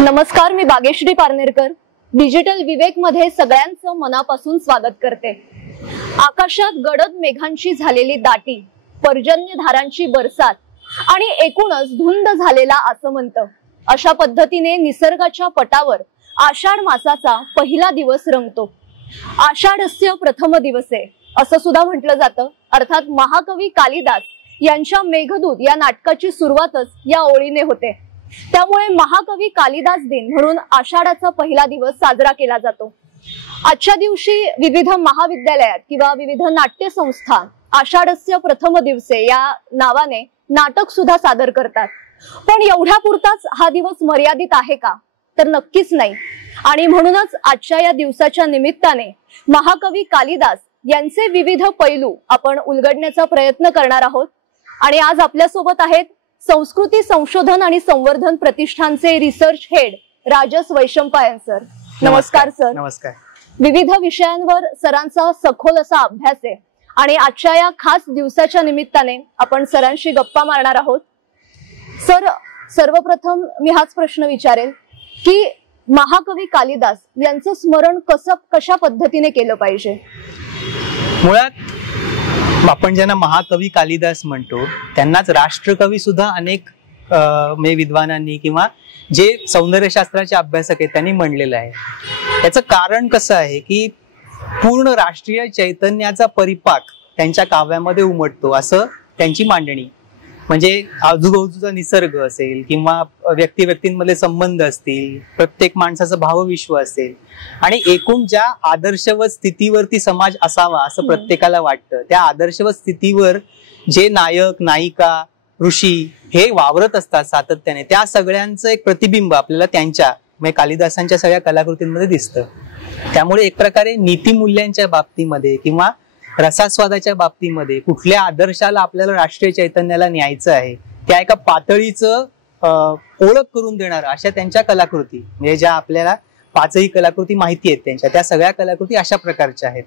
नमस्कार, मी बागेश्री पारनेरकर डिजिटल विवेक मध्ये सगळ्यांचं मनापासून स्वागत करते। आकाशात गडद मेघांची झालेली दाटी, पर्जन्यधारांची बरसात आणि एकूणच धुंद झालेला आसमंत, अशा पद्धतीने निसर्गाच्या पटावर आषाढ मासाचा पहिला दिवस रंगतो। आषाढस्य प्रथम दिवसे असं सुद्धा म्हटलं जातं। अर्थात महाकवी कालिदास यांच्या मेघदूत या नाटकाची सुरुवातच या ओळीने होते। त्यामुळे महाकवी कालिदास दिन म्हणून आषाढाचा पहिला दिवस साजरा केला जातो। आजच्या दिवशी विविध महाविद्यालयात किंवा विविध नाट्य संस्था आषाढस्य प्रथम दिवसे या नावाने नाटक सुद्धा सादर करतात। पण एवढ्या पुरताच हा दिवस मर्यादित आहे का? तर नक्कीच नाही। आणि म्हणूनच आजच्या या दिवसाच्या निमित्ताने महाकवी कालिदास यांचे विविध पैलू आपण उलगडण्याचा प्रयत्न करणार आहोत। आणि आज आपल्या सोबत आहेत संस्कृती संशोधन आणि संवर्धन प्रतिष्ठानचे रिसर्च हेड राजस वैशंपायन सर। नमस्कार सर। नमस्कार। विविध विषयांवर सरांचा सखोल असा अभ्यास आहे आणि आजच्या या खास दिवसाच्या निमित्ताने आपण सरांशी गप्पा मारणार आहोत। सर, सर्वप्रथम मी हाच प्रश्न विचारेल की महाकवी कालिदास यांचं स्मरण कशा पद्धतीने केलं पाहिजे? मुळात आपण ज्यांना महाकवी कालिदास म्हणतो त्यांनाच राष्ट्रकवी सुद्धा अनेक विद्वानांनी किंवा जे सौंदर्यशास्त्राचे अभ्यासक आहेत त्यांनी म्हणलेलं आहे। याचं कारण कसं आहे की पूर्ण राष्ट्रीय चैतन्याचा परिपाक त्यांच्या काव्यामध्ये उमटतो असं त्यांची मांडणी। म्हणजे आजूबाजूचा निसर्ग असेल किंवा व्यक्ती व्यक्तींमधले संबंध असतील, प्रत्येक माणसाचं भावविश्व असेल आणि एकूण ज्या आदर्शवत स्थितीवरती समाज असावा असं प्रत्येकाला वाटतं, त्या आदर्शवत स्थितीवर जे नायक नायिका ऋषी हे वावरत असतात सातत्याने, त्या सगळ्यांचं एक प्रतिबिंब आपल्याला त्यांच्या म्हणजे कालिदासांच्या सगळ्या कलाकृतींमध्ये दिसतं। त्यामुळे एक प्रकारे नीतिमूल्यांच्या बाबतीमध्ये किंवा रसास्वादाच्या बाबतीमध्ये कुठल्या आदर्शाला आपल्याला राष्ट्रीय चैतन्याला न्यायचं आहे त्या एका पातळीचं ओळख करून देणार अशा त्यांच्या कलाकृती, म्हणजे ज्या आपल्याला पाचही कलाकृती माहिती आहेत त्यांच्या, त्या सगळ्या कलाकृती अशा प्रकारच्या आहेत।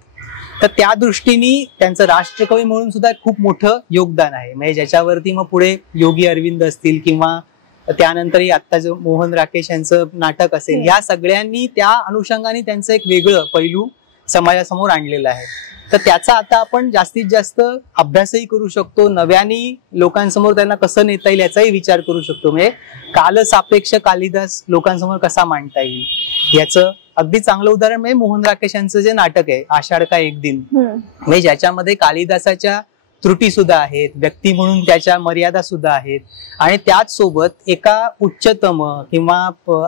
तर त्या दृष्टीने त्यांचं राष्ट्रकवी म्हणून सुद्धा खूप मोठं योगदान आहे। म्हणजे ज्याच्यावरती मग पुढे योगी अरविंद असतील किंवा त्यानंतरही आता जो मोहन राकेश यांचं नाटक असेल, या सगळ्यांनी त्या अनुषंगाने त्यांचं एक वेगळं पैलू समाजासमोर आणलेलं आहे। तर त्याचा आता आपण जास्तीत जास्त अभ्यासही करू शकतो, नव्याने लोकांसमोर त्यांना कसं नेता येईल याचाही विचार करू शकतो। म्हणजे कालसापेक्ष कालिदास लोकांसमोर कसा मांडता येईल याचं अगदी चांगलं उदाहरण म्हणजे मोहन राकेश यांचं जे नाटक आहे आषाढ का एक दिन, म्हणजे ज्याच्यामध्ये कालिदासाच्या त्रुटी सुद्धा आहेत, व्यक्ती म्हणून त्याच्या मर्यादा सुद्धा आहेत आणि त्याच सोबत एका उच्चतम किंवा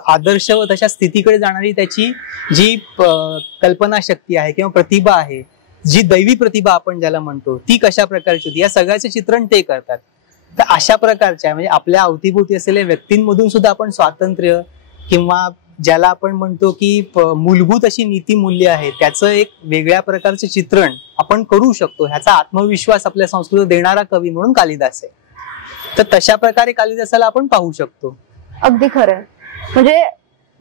आदर्शवत अशा स्थितीकडे जाणारी त्याची जी कल्पनाशक्ती आहे किंवा प्रतिभा आहे, जी दैवी प्रतिभा आपण ज्याला म्हणतो, ती कशा प्रकारची होती या सगळ्याचे चित्रण ते करतात। तर अशा प्रकारच्या म्हणजे आपल्या अवतीभोवती असलेल्या व्यक्तींमधून सुद्धा आपण स्वातंत्र्य किंवा ज्याला आपण म्हणतो की मूलभूत अशी नीतिमूल्य आहेत त्याचं एक वेगळ्या प्रकारचे चित्रण आपण करू शकतो। ह्याचा आत्मविश्वास आपल्या संस्कृतीत देणारा कवी म्हणून कालिदास आहे। तर तशा प्रकारे कालिदासाला आपण पाहू शकतो। अगदी खरं। म्हणजे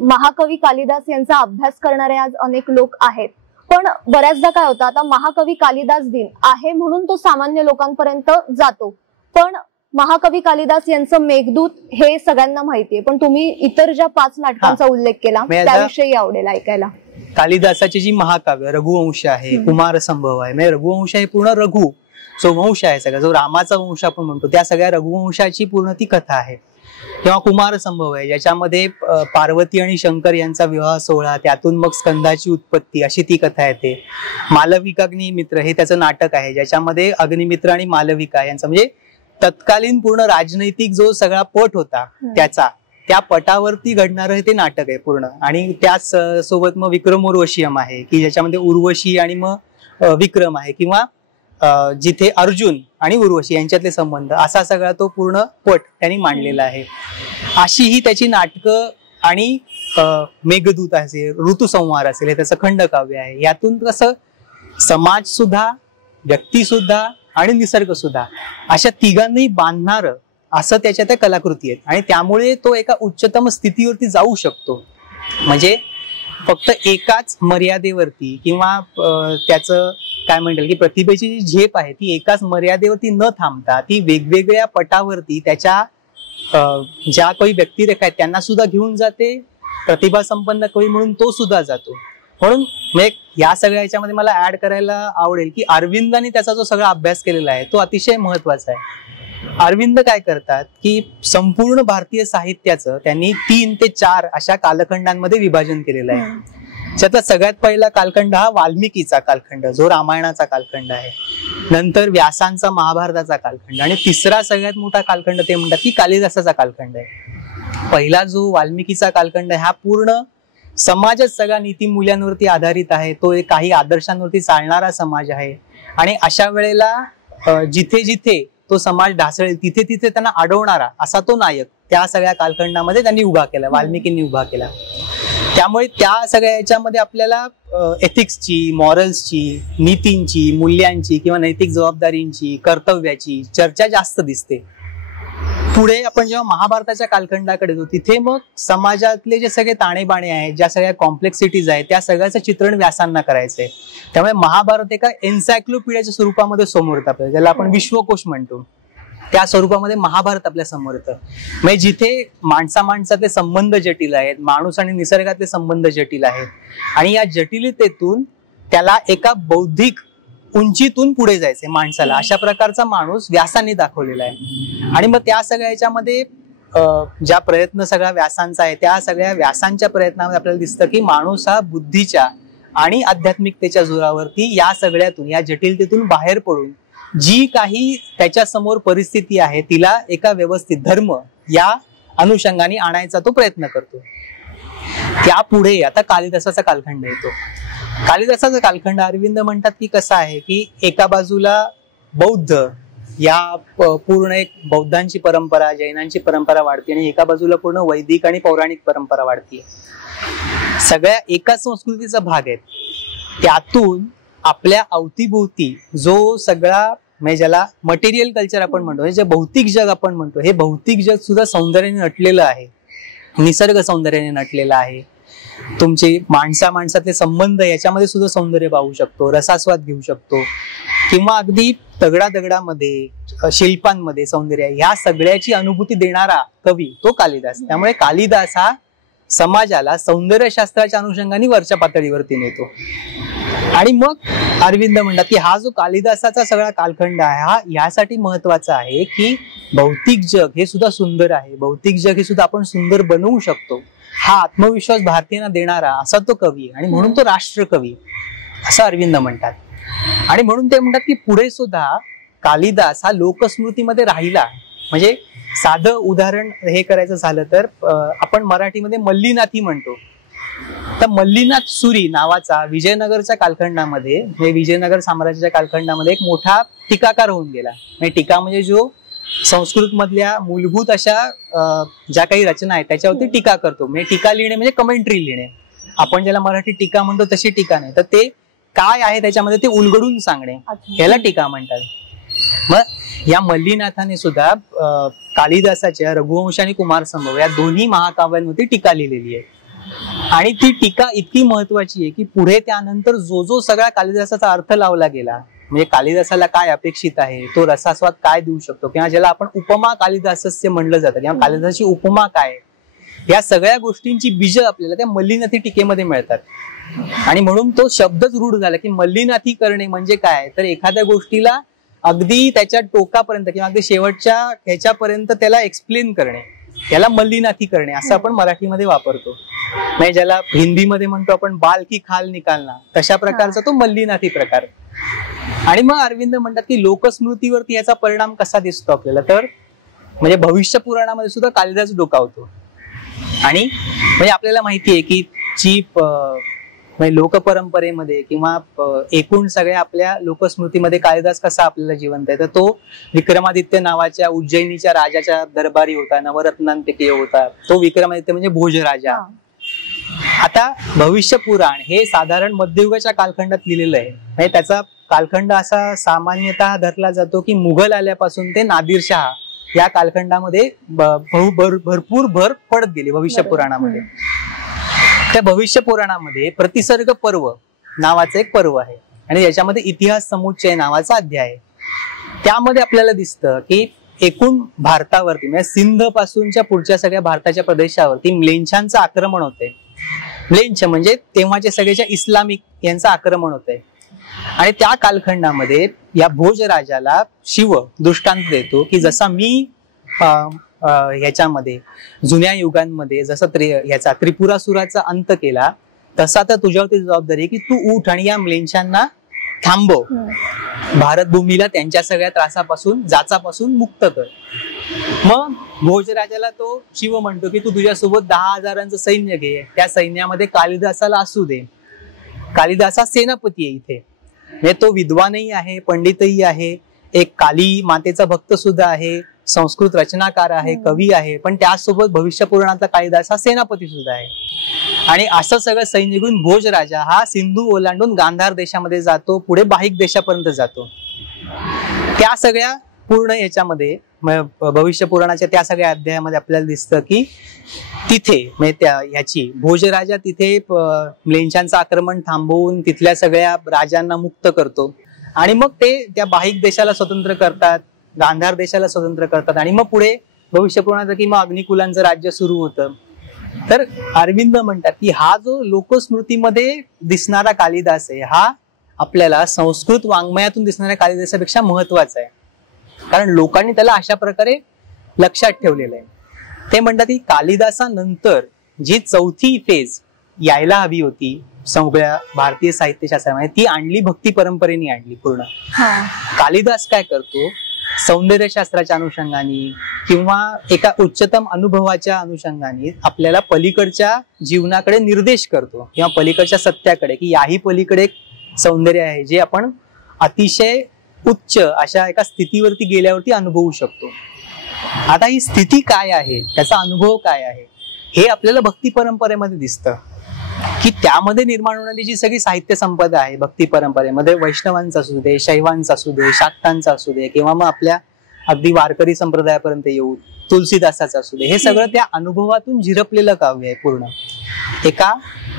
महाकवी कालिदास यांचा अभ्यास करणारे आज अनेक लोक आहेत, पण बऱ्याचदा काय होतं, आता महाकवी कालिदास दिन आहे म्हणून तो सामान्य लोकांपर्यंत जातो, पण महाकवी कालिदास यांचं मेघदूत हे सगळ्यांना माहितीये, पण तुम्ही इतर ज्या 5 नाटकांचा उल्लेख केला त्याविषयी आवडेल ऐकायला। कालिदासाची जी महाकाव्य रघुवंश आहे, कुमार संभव आहे, म्हणजे रघुवंश हे पूर्ण रघु जो वंश आहे सगळा, जो रामाचा वंश आपण म्हणतो, त्या सगळ्या रघुवंशाची पूर्ण ती कथा आहे। किंवा कुमार संभव आहे ज्याच्यामध्ये पार्वती आणि शंकर यांचा विवाह सोहळा, त्यातून मग स्कंदाची उत्पत्ती अशी ती कथा येते। मालविकाग्निमित्र हे त्याचं नाटक आहे ज्याच्यामध्ये अग्निमित्र आणि मालविका यांचा म्हणजे तत्कालीन पूर्ण राजनैतिक जो सगळा पट होता त्या पटावरती घडणारं ते नाटक आहे पूर्ण। आणि त्याच सोबत मग विक्रम उर्वशीयम आहे की ज्याच्यामध्ये उर्वशी आणि मग विक्रम आहे किंवा जिथे अर्जुन आणि उर्वशी यांच्यातले संबंध, असा सगळा तो पूर्ण पट त्यांनी मांडलेला आहे। अशी ही त्याची नाटकं आणि मेघदूत असेल, ऋतुसंहार असेल हे त्याचं खंडकाव्य आहे। यातून कसं समाज सुद्धा, व्यक्ती सुद्धा आणि निसर्ग सुद्धा अशा तिघांनाही बांधणार असं त्याच्या त्या कलाकृती आहेत आणि त्यामुळे तो एका उच्चतम स्थितीवरती जाऊ शकतो। म्हणजे फक्त एकाच मर्यादेवरती किंवा त्याचं काय म्हणेल की प्रतिभेची जी झेप आहे ती एकाच मर्यादेवरती न थांबता ती वेगवेगळ्या पटावरती त्याच्या ज्या काही व्यक्तिरेखा आहेत त्यांना सुद्धा घेऊन जाते प्रतिभा संपन्न कवी म्हणून तो सुद्धा जातो. म्हणून या सगळ्या याच्यामध्ये मला ऍड करायला आवडेल की अरविंदांनी त्याचा जो सगळा अभ्यास केलेला आहे तो अतिशय महत्वाचा आहे. अरविंद काय करतात की संपूर्ण भारतीय साहित्याचं त्यांनी 3 ते 4 अशा कालखंडांमध्ये विभाजन केलेलं आहे. त्यातला सगळ्यात पहिला कालखंड हा वाल्मिकीचा कालखंड, जो रामायणाचा कालखंड आहे. नंतर व्यासांचा महाभारताचा कालखंड, आणि तिसरा सगळ्यात मोठा कालखंड ते म्हणतात की कालिदासाचा कालखंड आहे. पहिला जो वाल्मिकीचा कालखंड आहे हा पूर्ण समाजच सगळा नीतिमूल्यांवरती आधारित आहे. तो एक काही आदर्शांवरती चालणारा समाज आहे. आणि अशा वेळेला जिथे जिथे तो समाज ढासळेल तिथे तिथे त्यांना अडवणारा असा तो नायक त्या सगळ्या कालखंडामध्ये त्यांनी उभा केला, वाल्मिकींनी उभा केला. त्यामुळे त्या सगळ्या याच्यामध्ये आपल्याला एथिक्सची, मॉरल्सची, नीतींची, मूल्यांची किंवा नैतिक जबाबदारींची, कर्तव्याची चर्चा जास्त दिसते. पुढे आपण जेव्हा महाभारताच्या कालखंडाकडे येतो तिथे मग समाजातले जे सगळे ताणेबाणे आहेत, ज्या सगळ्या कॉम्प्लेक्सिटीज आहेत, त्या सगळ्याचं चित्रण व्यासांना करायचंय. त्यामुळे महाभारत एका एन्सायक्लोपीडियाच्या स्वरूपामध्ये समोर येतं आपल्याला, ज्याला आपण विश्वकोश म्हणतो. त्या स्वरूपामध्ये महाभारत आपल्या समोर येतं. म्हणजे जिथे माणसातले संबंध जटिल आहेत, माणूस आणि निसर्गातले संबंध जटिल आहेत, आणि या जटिलतेतून त्याला एका बौद्धिक उंचीतून पुढे जायचंय माणसाला, अशा प्रकारचा माणूस व्यासांनी दाखवलेला आहे. आणि मग त्या सगळ्या याच्यामध्ये ज्या प्रयत्न सगळा व्यासांचा आहे, त्या सगळ्या व्यासांच्या प्रयत्नामध्ये आपल्याला दिसतं की माणूस हा बुद्धीच्या आणि आध्यात्मिकतेच्या जोरावरती या सगळ्यातून, या जटिलतेतून बाहेर पडून जी काही त्याच्या समोर परिस्थिती आहे तिला एका व्यवस्थित धर्म या अनुषंगाने आणायचा तो प्रयत्न करतो. त्यापुढे आता कालिदासाचा कालखंड येतो. कालिदासाचा कालखंड अरविंद म्हणतात की कसा आहे की एका बाजूला बौद्ध या पूर्ण एक बौद्धांची परंपरा, जैनांची परंपरा वाढते, आणि एका बाजूला पूर्ण वैदिक आणि पौराणिक परंपरा वाढते. सगळ्या एका संस्कृतीचा भाग आहे. त्यातून आपल्या अवतीभोवती जो सगळा, म्हणजे ज्याला मटेरियल कल्चर आपण म्हणतो, जे भौतिक जग आपण म्हणतो, हे भौतिक जग सुद्धा सौंदर्याने नटलेलं आहे, निसर्ग सौंदर्याने नटलेला आहे. तुमचे माणसातले संबंध याच्यामध्ये सुद्धा सौंदर्य पाहू शकतो, रसास्वाद घेऊ शकतो, किंवा अगदी दगडामध्ये, शिल्पांमध्ये सौंदर्य, ह्या सगळ्याची अनुभूती देणारा कवी तो कालिदास. त्यामुळे कालिदास हा समाजाला सौंदर्यशास्त्राच्या अनुषंगाने वरच्या पातळीवरती नेतो. आणि मग अरविंद म्हणतात की हा जो कालिदासाचा सगळा कालखंड आहे हा यासाठी महत्वाचा आहे की भौतिक जग हे सुद्धा सुंदर आहे, भौतिक जग हे सुद्धा आपण सुंदर बनवू शकतो, हा आत्मविश्वास भारतीयांना देणारा असा तो कवी, आणि म्हणून तो राष्ट्रकवी असं अरविंद म्हणतात. आणि म्हणून ते म्हणतात की पुढे सुद्धा कालिदास हा लोकस्मृतीमध्ये राहिला. म्हणजे साधं उदाहरण हे करायचं झालं तर आपण मराठीमध्ये मल्लीनाथी म्हणतो. तर मल्लीनाथ सुरी नावाचा विजयनगरच्या कालखंडामध्ये, म्हणजे विजयनगर साम्राज्याच्या कालखंडामध्ये एक मोठा टीकाकार होऊन गेला. म्हणजे टीका म्हणजे जो संस्कृत मधल्या मूलभूत अशा ज्या काही रचना आहेत त्याच्यावरती टीका करतो. म्हणजे टीका लिहिणे म्हणजे कमेंट्री लिहिणे. आपण ज्याला मराठी टीका म्हणतो तशी टीका नाही, तर ते काय आहे त्याच्यामध्ये ते उलगडून सांगणे, याला टीका म्हणतात. मग या मल्लीनाथाने सुद्धा कालिदासाच्या रघुवंश आणि कुमारसंभव या दोन्ही महाकाव्यांवरती टीका लिहिलेली आहे. आणि ती टीका इतकी महत्वाची आहे की पुढे त्यानंतर जो सगळा कालिदासाचा अर्थ लावला गेला, म्हणजे कालिदासाला काय अपेक्षित आहे, तो रसास्वाद काय देऊ शकतो, किंवा ज्याला आपण उपमा कालिदासस्य म्हणलं जातं, किंवा कालिदासाची उपमा काय, या सगळ्या गोष्टींची बीज आपल्याला त्या मल्लीनाथी टीकेमध्ये मिळतात. आणि म्हणून तो शब्दच रूढ झाला की मल्लीनाथी करणे म्हणजे काय, तर एखाद्या गोष्टीला अगदी त्याच्या टोकापर्यंत किंवा अगदी शेवटच्या ह्याच्यापर्यंत त्याला एक्सप्लेन करणे, याला मल्लीनाथी करणे असं आपण मराठीमध्ये वापरतो. म्हणजे ज्याला हिंदीमध्ये म्हणतो आपण बाल की खाल निकालना, तशा प्रकारचा तो मल्लीनाथी प्रकार. आणि मग अरविंद म्हणतात की लोकस्मृतीवरती याचा परिणाम कसा दिसतो आपल्याला, तर म्हणजे भविष्य पुराणामध्ये सुद्धा कालिदास डोकावतो. आणि म्हणजे आपल्याला माहितीये की जी म्हणजे लोकपरंपरेमध्ये किंवा एकूण सगळ्या आपल्या लोकस्मृतीमध्ये कालिदास कसा आपल्याला जिवंत आहे, तर तो विक्रमादित्य नावाच्या उज्जैनीच्या राजाच्या दरबारी होता, नवरत्नांपैकी होता. तो विक्रमादित्य म्हणजे भोजराजा. आता भविष्य पुराण हे साधारण मध्ययुगाच्या कालखंडात लिहिलेलं आहे. म्हणजे त्याचा कालखंड असा सामान्यतः धरला जातो की मुघल आल्यापासून ते नादिरशहा या कालखंडामध्ये भरपूर भर पडत गेली भविष्य पुराणामध्ये. त्या भविष्य पुराणामध्ये प्रतिसर्ग पर्व नावाचं एक पर्व आहे, आणि याच्यामध्ये इतिहास समुच्चय नावाचा अध्याय आहे. त्यामध्ये आपल्याला दिसतं की एकूण भारतावरती म्हणजे सिंध पासूनच्या पुढच्या सगळ्या भारताच्या प्रदेशावरती म्लेच्छांचं आक्रमण होते. म्लेंछ म्हणजे तेव्हाचे सगळेच्या इस्लामिक यांचं आक्रमण होत आहे. आणि त्या कालखंडामध्ये या भोज राजाला शिव दृष्टांत देतो की जसा मी ह्याच्यामध्ये जुन्या युगांमध्ये जसा ह्याचा त्रिपुरासुराचा अंत केला तसा तर तुझ्यावरती जबाबदारी आहे की तू उठ आणि या म्लेंछांना थांबव, भारत भूमीला त्यांच्या सगळ्या त्रासापासून जाचापासून मुक्त कर. मग भोजराजाला तो शिव म्हणतो की तू तुझ्यासोबत 10,000 सैन्य घे, त्या सैन्यामध्ये कालिदासाला असू दे. कालिदास हा सेनापती आहे इथे, म्हणजे तो विद्वानही आहे, पंडितही आहे, एक काली मातेचा भक्त सुद्धा आहे, संस्कृत रचनाकार आहे, कवी आहे, पण त्यासोबत भविष्य पुराणातला कालिदास हा सेनापती सुद्धा आहे. आणि असं सगळं सैन्य घेऊन भोज राजा हा सिंधू ओलांडून गांधार देशामध्ये जातो, पुढे बाहिक देशापर्यंत जातो. त्या सगळ्या पूर्ण याच्यामध्ये भविष्य पुराणाच्या त्या सगळ्या अध्यायामध्ये आपल्याला दिसतं की तिथे म्हणजे त्या ह्याची भोजराजा तिथे म्लेंछांचं आक्रमण थांबवून तिथल्या सगळ्या राजांना मुक्त करतो. आणि मग ते त्या बाहिक देशाला स्वतंत्र करतात, गांधार देशाला स्वतंत्र करतात. आणि मग पुढे भविष्य पुराणात की मग अग्निकुलांचं राज्य सुरू होतं. तर अरविंद म्हणतात की हा जो लोकस्मृतीमध्ये दिसणारा कालिदास आहे हा आपल्याला संस्कृत वाङ्मयातून दिसणाऱ्या कालिदासापेक्षा महत्वाचा आहे, कारण लोकांनी त्याला अशा प्रकारे लक्षात ठेवलेलं आहे. ते म्हणतात की कालिदासानंतर जी चौथी फेज यायला हवी होती सगळ्या भारतीय साहित्यशास्त्रामध्ये ती आणली भक्ती परंपरेने आणली पूर्ण. कालिदास काय करतो, सौंदर्यशास्त्राच्या अनुषंगाने किंवा एका उच्चतम अनुभवाच्या अनुषंगाने आपल्याला पलीकडच्या जीवनाकडे निर्देश करतो किंवा पलीकडच्या सत्याकडे की याही पलीकडे एक सौंदर्य आहे जे आपण अतिशय उच्च अशा एका स्थितीवरती गेल्यावरती अनुभवू शकतो. आता ही स्थिती काय आहे, त्याचा अनुभव काय आहे, हे आपल्याला भक्ती परंपरेमध्ये दिसतं की त्यामध्ये निर्माण होणारी जी सगळी साहित्य संपदा आहे भक्ती परंपरेमध्ये, वैष्णवांचा असू दे, शैवांचा असू दे, शाक्तांचा असू दे किंवा मग आपल्या अगदी वारकरी संप्रदायापर्यंत येऊ तुलसीदासाचा असू दे, हे सगळं त्या अनुभवातून झिरपलेलं काव्य आहे. पूर्ण एका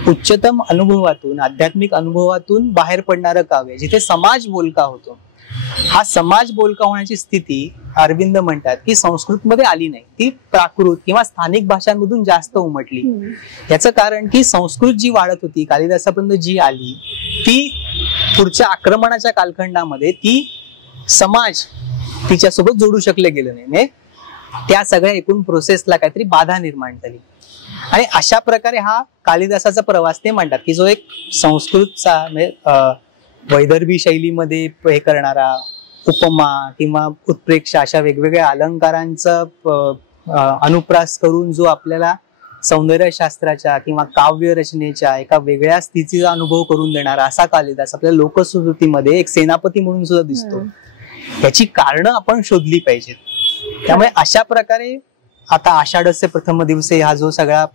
उच्चतम अनुभवातून, आध्यात्मिक अनुभवातून बाहेर पडणारं काव्य जिथे समाज बोलका होतो. हा समाज बोलका होण्याची स्थिती अरविंद म्हणतात की संस्कृतमध्ये आली नाही, ती प्राकृत किंवा स्थानिक भाषांमधून जास्त उमटली. याचं कारण की संस्कृत जी वाढत होती कालिदासापर्यंत जी आली ती पुढच्या आक्रमणाच्या कालखंडामध्ये ती समाज तिच्यासोबत जोडू शकले गेले नाही, त्या सगळ्या एकूण प्रोसेसला काहीतरी बाधा निर्माण झाली. आणि अशा प्रकारे हा कालिदासाचा प्रवास ते म्हणतात की जो एक संस्कृतचा वैदर्भी शैलीमध्ये हे करणारा उपमा किंवा उत्प्रेक्षा अशा वेगवेगळ्या अलंकारांचा अनुप्रास करून जो आपल्याला सौंदर्यशास्त्राच्या किंवा काव्य रचनेच्या एका वेगळ्या स्थितीचा अनुभव करून देणारा असा कालिदास आपल्या लोकसंस्कृतीमध्ये एक सेनापती म्हणून सुद्धा दिसतो. याची कारणं आपण शोधली पाहिजेत. त्यामुळे अशा प्रकारे आता आषाढस्य प्रथम दिवसे हा जो सगळा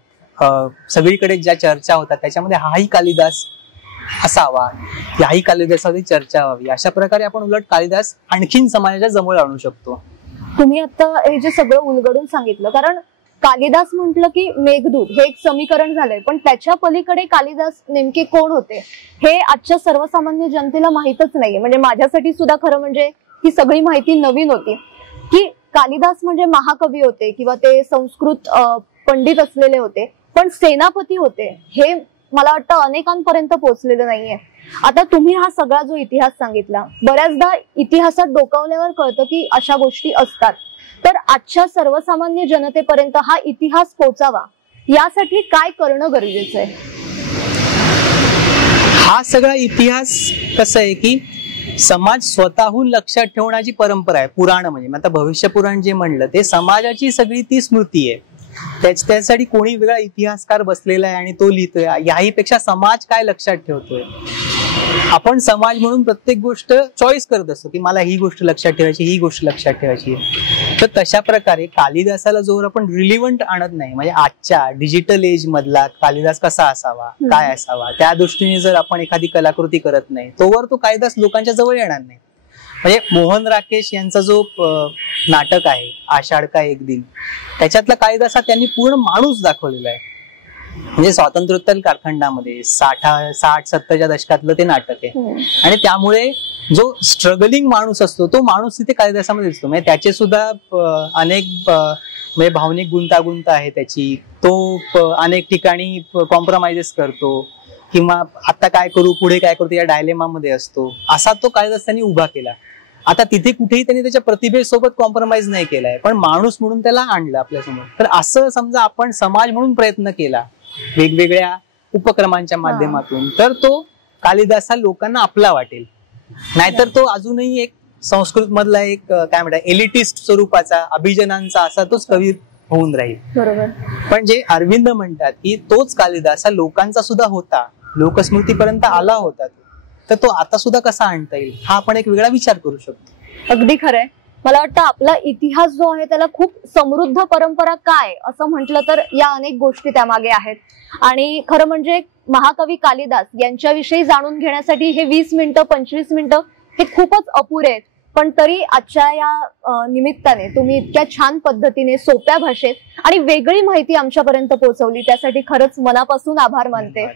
सगळीकडे ज्या चर्चा होतात त्याच्यामध्ये हाही कालिदास असावा, याही कालिदासाची चर्चा व्हावी, अशा प्रकारे आपण उलट कालिदास आणखीन समाजाच्या जवळ आणू शकतो. तुम्ही आता हे जे सगळं उलगडून सांगितलं, कारण कालिदास म्हटलं की मेघदूत हे एक समीकरण झालंय, पण त्याच्या पलीकडे कालिदास नेमके कोण होते हे आजच्या सर्वसामान्य जनतेला माहितच नाहीये. म्हणजे माझ्यासाठी सुद्धा खरं म्हणजे ही सगळी माहिती नवीन होती की कालिदास म्हणजे महाकवी होते किंवा ते संस्कृत पंडित असलेले होते, पण सेनापती होते हे मला वाटतं अनेकांपर्यंत पोहोचलेलं नाहीये. आता तुम्ही हा सगळा जो इतिहास सांगितला, बऱ्याचदा इतिहासात डोकावल्यावर कळतं की अशा गोष्टी असतात. तर आजच्या सर्वसामान्य जनतेपर्यंत हा इतिहास पोहोचावा यासाठी काय करणं गरजेचं आहे? हा सगळा इतिहास कसं आहे की समाज स्वतःहून लक्षात ठेवण्याची परंपरा आहे. पुराण म्हणजे आता भविष्य पुराण जे म्हणलं ते समाजाची सगळी ती स्मृती आहे. त्यासाठी कोणी वेगळा इतिहासकार बसलेला आहे आणि तो लिहितोय, याही पेक्षा समाज काय लक्षात ठेवतोय. आपण समाज म्हणून प्रत्येक गोष्ट चॉईस करत असतो की मला ही गोष्ट लक्षात ठेवायची, ही गोष्ट लक्षात ठेवायची. तर तशा प्रकारे कालिदासाला जोवर आपण रिलिव्हंट आणत नाही, म्हणजे आजच्या डिजिटल एज मधला कालिदास कसा असावा, काय असावा, त्या दृष्टीने जर आपण एखादी कलाकृती करत नाही तोवर तो कालिदास लोकांच्या जवळ येणार नाही. म्हणजे मोहन राकेश यांचा जो नाटक आहे आषाढ का एक दिन, त्याच्यातला कालिदास हा त्यांनी पूर्ण माणूस दाखवलेला आहे. म्हणजे स्वातंत्र्योत्तर कालखंडामध्ये 60-70च्या दशकातलं ते नाटक आहे. आणि त्यामुळे जो स्ट्रगलिंग माणूस असतो तो माणूस तिथे कालिदासामध्ये दिसतो. म्हणजे त्याचे सुद्धा अनेक म्हणजे भावनिक गुंतागुंत आहे त्याची, तो अनेक ठिकाणी कॉम्प्रोमाइजेस करतो किंवा आता काय करू पुढे काय करू या डायलेमामध्ये असतो, असा तो कालिदास त्यांनी उभा केला. आता तिथे कुठेही त्यांनी त्याच्या प्रतिभेसोबत कॉम्प्रोमाइज नाही केलाय, पण माणूस म्हणून त्याला आणलं आपल्यासमोर. तर असं समजा आपण समाज म्हणून प्रयत्न केला वेगवेगळ्या उपक्रमांच्या माध्यमातून, तर तो कालिदास हा लोकांना आपला वाटेल. नाहीतर तो अजूनही एक संस्कृत मधला एक काय म्हणतात एलिटिस्ट स्वरूपाचा अभिजनांचा असा तोच कवी होऊन राहील. बरोबर. पण जे अरविंद म्हणतात की तोच कालिदास हा लोकांचा सुद्धा होता, लोकस्मृतीपर्यंत आला होता, तर तो आता सुद्धा कसा आणता येईल हा आपण एक वेगळा विचार करू शकतो. अगदी खरंय. मला वाटतं आपला इतिहास जो आहे त्याला खूप समृद्ध परंपरा काय असं म्हटलं तर या अनेक गोष्टी त्यामागे आहेत. आणि खरं म्हणजे महाकवी कालिदास यांच्याविषयी जाणून घेण्यासाठी हे 20 मिनिटं 25 मिनिटं हे खूपच अपुरे आहेत. पण तरी आजच्या या निमित्ताने तुम्ही इतक्या छान पद्धतीने सोप्या भाषेत आणि वेगळी माहिती आमच्यापर्यंत पोहोचवली, त्यासाठी खरंच मनापासून आभार मानते.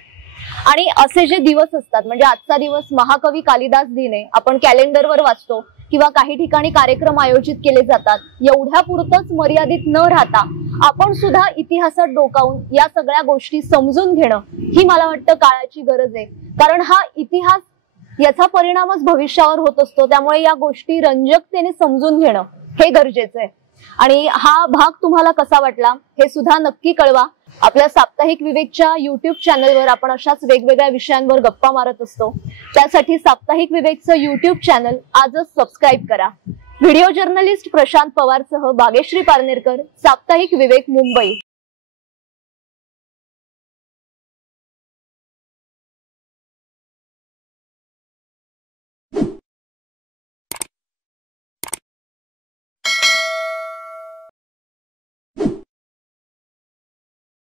आणि असे जे दिवस असतात, म्हणजे आजचा दिवस महाकवी कालिदास दिन आहे, आपण कॅलेंडरवर वाचतो किंवा काही ठिकाणी कार्यक्रम आयोजित केले जातात, एवढ्या पुरतच मर्यादित न राहता आपण सुद्धा इतिहासात डोकावून या सगळ्या गोष्टी समजून घेणं ही मला वाटतं काळाची गरज आहे. कारण हा इतिहास याचा परिणामच भविष्यावर होत असतो, त्यामुळे या गोष्टी रंजकतेने समजून घेणं हे गरजेचं आहे. आणि हा भाग तुम्हाला कसा वाटला हे सुद्धा नक्की कळवा. आपल्या साप्ताहिक विवेकच्या युट्यूब चॅनलवर आपण अशाच वेगवेगळ्या विषयांवर गप्पा मारत असतो. त्यासाठी साप्ताहिक विवेकचं युट्यूब चॅनल आजच सबस्क्राईब करा. व्हिडिओ जर्नलिस्ट प्रशांत पवारसह बागेश्री पारनेरकर, साप्ताहिक विवेक, मुंबई.